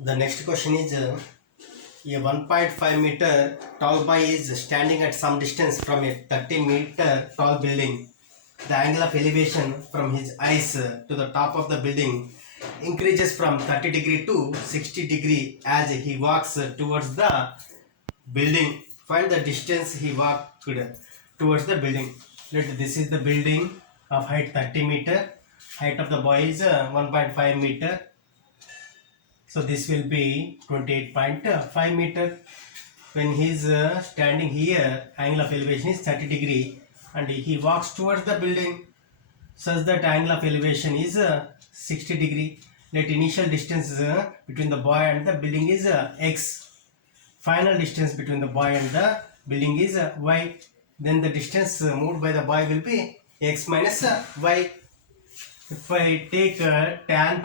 The next question is a 1.5 meter tall boy is standing at some distance from a 30-meter tall building. The angle of elevation from his eyes to the top of the building increases from 30 degree to 60 degree as he walks towards the building. Find the distance he walked towards the building. This is the building of height 30 meter. Height of the boy is 1.5 meter. So this will be 28.5 meter. When he is standing here, angle of elevation is 30 degree and he walks towards the building such that angle of elevation is 60 degree. Let initial distance between the boy and the building is x. Final distance between the boy and the building is y. Then the distance moved by the boy will be x minus y. If I take tan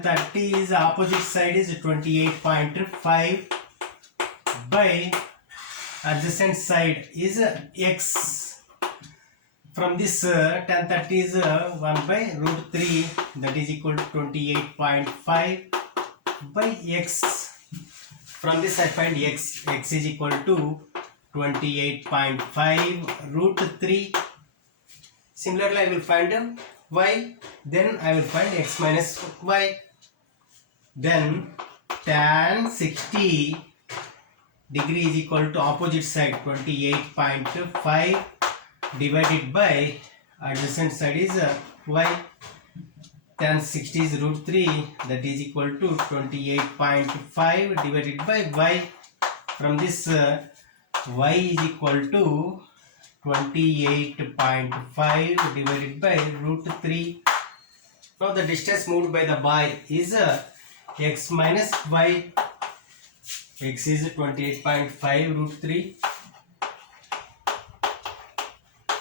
30 is opposite side is 28.5 by adjacent side is x. From this tan 30 is 1 by root 3, that is equal to 28.5 by x. From this I find x is equal to 28.5 root 3. Similarly I will find y, then I will find x minus y. Then tan 60 degree is equal to opposite side 28.5 divided by adjacent side is y. Tan 60 is root 3, that is equal to 28.5 divided by y. From this y is equal to 28.5 divided by root 3. Now the distance moved by the boy is x minus y. X is 28.5 root 3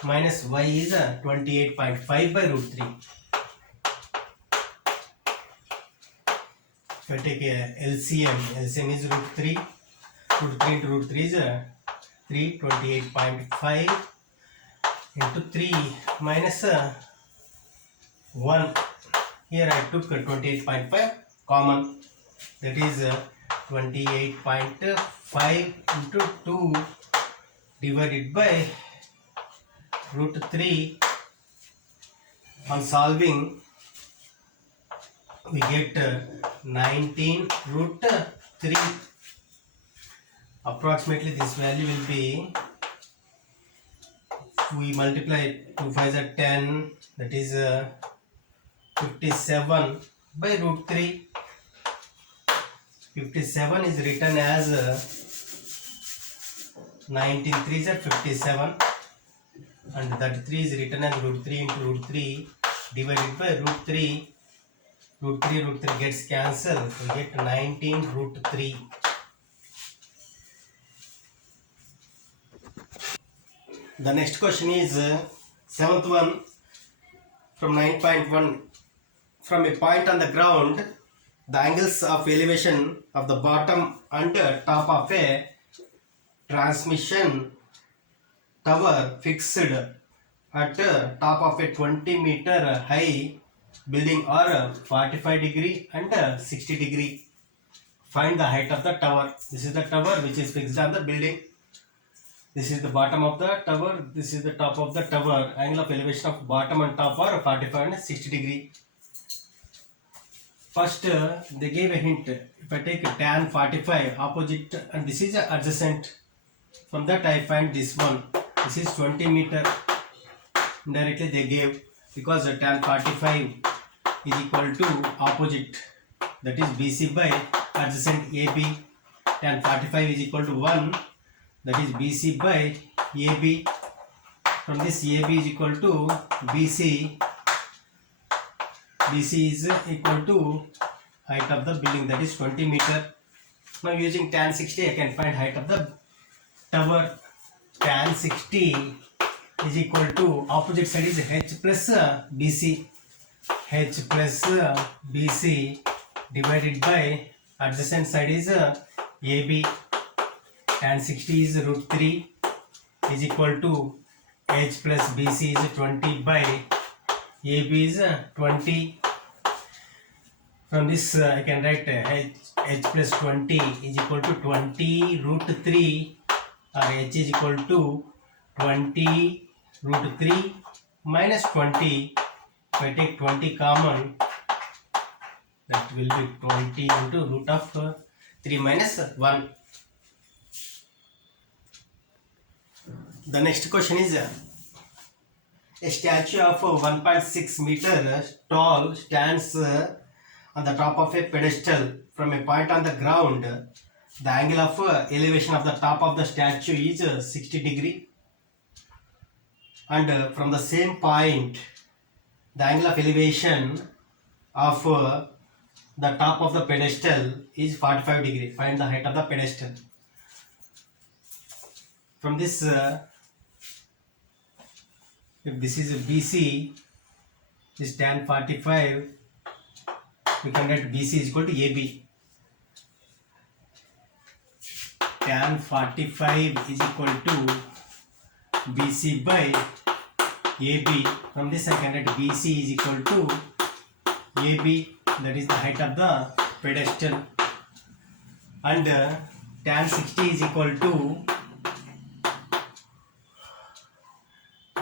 minus y is 28.5 by root 3. If I take LCM is root 3. Root 3 into root 3 is 3, 28.5 into 3 minus 1. Here I took 28.5 common, that is 28.5 into 2 divided by root 3. On solving we get 19 root 3. Approximately this value will be, we multiply 2 5 are 10, that is 57 by root 3. 57 is written as 19 3s are 57 and 33 is written as root 3 into root 3 divided by root 3. Root 3 gets cancelled, we get 19 root 3. The next question is 7th one from 9.1. From a point on the ground, the angles of elevation of the bottom and top of a transmission tower fixed at top of a 20-meter high building are 45 degree and 60 degree. Find the height of the tower. This is the tower which is fixed on the building. This is the bottom of the tower, this is the top of the tower. Angle of elevation of bottom and top are 45 and 60 degree. First they gave a hint. If I take tan 45 opposite and this is adjacent, from that I find this one. This is 20 meter. Indirectly they gave, because tan 45 is equal to opposite, that is BC by adjacent AB. Tan 45 is equal to 1, that is BC by AB. From this AB is equal to BC. BC is equal to height of the building, that is 20 meter. Now using tan 60 I can find height of the tower. Tan 60 is equal to opposite side is H plus BC. H plus BC divided by adjacent side is AB. Tan 60 is root 3 is equal to H plus BC is 20 by AB is 20. From this I can write h plus 20 is equal to 20 root 3, or h is equal to 20 root 3 minus 20. If I take 20 common, that will be 20 into root of 3 minus 1. The next question is a statue of 1.6 meter tall stands on the top of a pedestal from a point on the ground. The angle of elevation of the top of the statue is 60 degree, and from the same point the angle of elevation of the top of the pedestal is 45 degree. Find the height of the pedestal. From this if this is a BC, this tan 45, we can get BC is equal to AB. Tan 45 is equal to BC by AB. From this I can get BC is equal to AB, that is the height of the pedestal, and tan 60 is equal to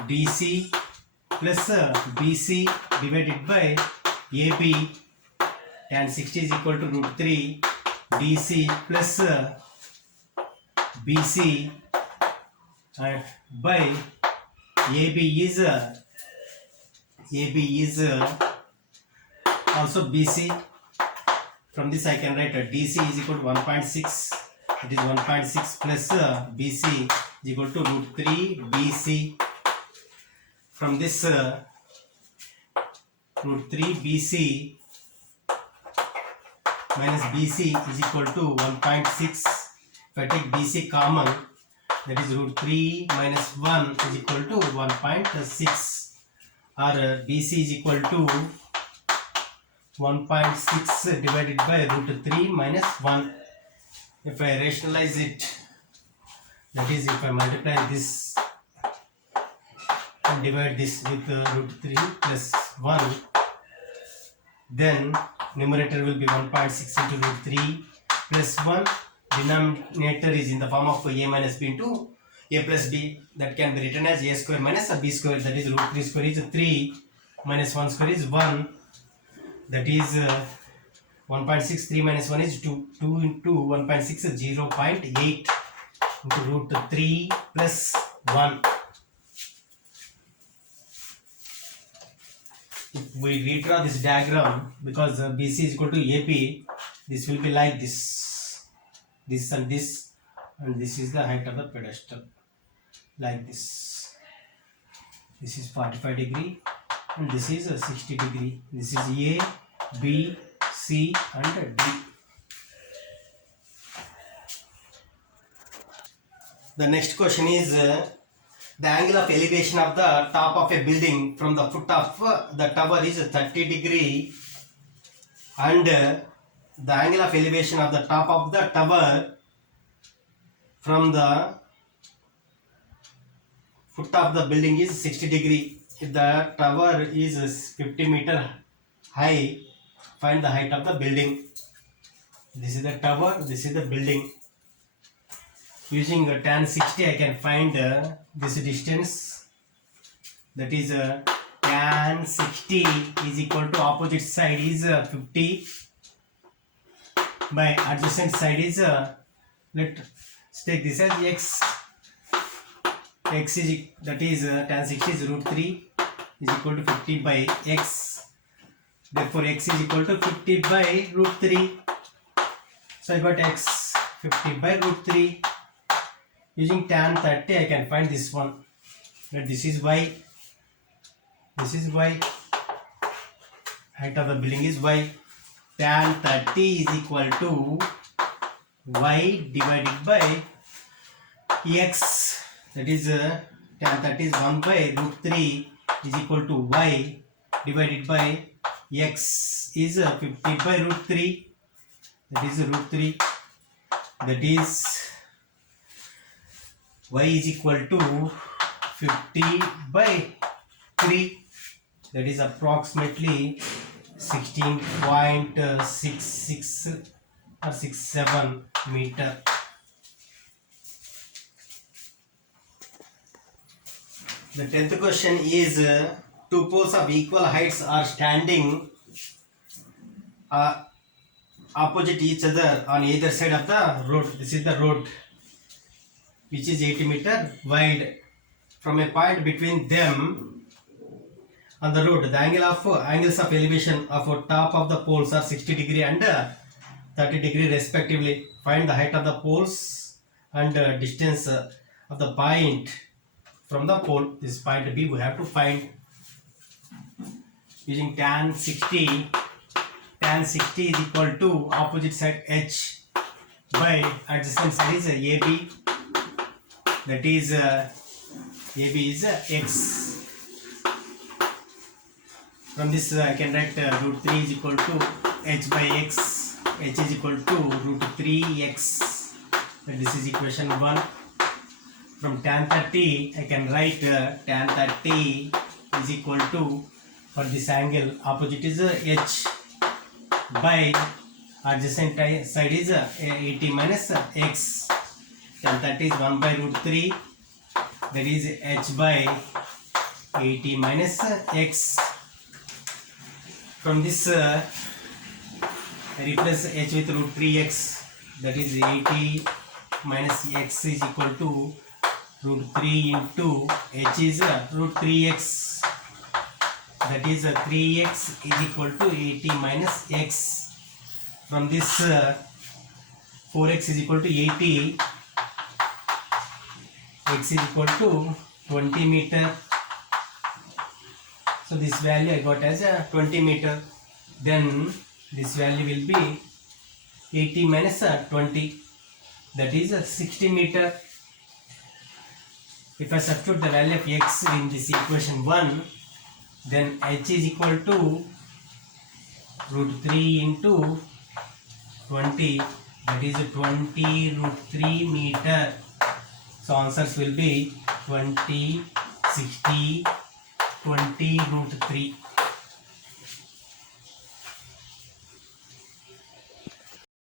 DC plus BC divided by AB. Tan 60 is equal to root 3 DC plus BC by AB is also BC. From this I can write DC is equal to 1.6. It is 1.6 plus BC is equal to root 3 BC. From this root 3 BC minus BC is equal to 1.6. If I take BC common, that is root 3 minus 1 is equal to 1.6, or BC is equal to 1.6 divided by root 3 minus 1. If I rationalize it, that is if I multiply this and divide this with root 3 plus 1, then numerator will be 1.6 into root 3 plus 1. Denominator is in the form of a minus b into a plus b. That can be written as a square minus a b square. That is root 3 square is 3 minus 1 square is 1. That is 1.6. 3 minus 1 is 2. 2 into 1.6 is 0.8 into root 3 plus 1. If we redraw this diagram, because BC is equal to AP, this will be like this. This and this is the height of the pedestal, like this. This is 45 degree and this is 60 degree. This is A, B, C and D. The next question is the angle of elevation of the top of a building from the foot of the tower is 30 degree, and the angle of elevation of the top of the tower from the foot of the building is 60 degree. If the tower is 50 meter high, find the height of the building. This is the tower, this is the building. Using tan 60 I can find this distance, that is tan 60 is equal to opposite side is 50 by adjacent side is let's take this as x. X is, that is tan 60 is root 3 is equal to 50 by x. Therefore x is equal to 50 by root 3. So I got x 50 by root 3. Using tan 30 I can find this one, that this is y, this is y, height of the building is y. Tan 30 is equal to y divided by x, that is tan 30 is 1 by root 3 is equal to y divided by x is 50 by root 3, that is root 3, that is y is equal to 50 by 3, that is approximately 16.66 or 67 meter. The 10th question is two poles of equal heights are standing opposite each other on either side of the road. This is the road which is 80 meter wide. From a point between them on the road, the angles of elevation of top of the poles are 60 degree and 30 degree respectively. Find the height of the poles and distance of the point from the pole. This point B we have to find using tan 60. Tan 60 is equal to opposite side H by adjacent side is AB. That is AB is X. From this I can write root 3 is equal to H by X. H is equal to root 3X. This is equation 1. From tan 30 I can write tan 30 is equal to, for this angle opposite is H by adjacent side is 80 minus X. Tan 30 is 1 by root 3, that is H by 80 minus X. From this I replace H with root 3X, that is 80 minus X is equal to root 3 into H is root 3X, that is 3X is equal to 80 minus X. From this 4X is equal to 80, X is equal to 20 meter. So this value I got as a 20 meter. Then this value will be 80 minus 20, that is 60 meter. If I substitute the value of X in this equation 1, then H is equal to root 3 into 20, that is 20 root 3 meter. So answers will be 20, 60, 20 root 3.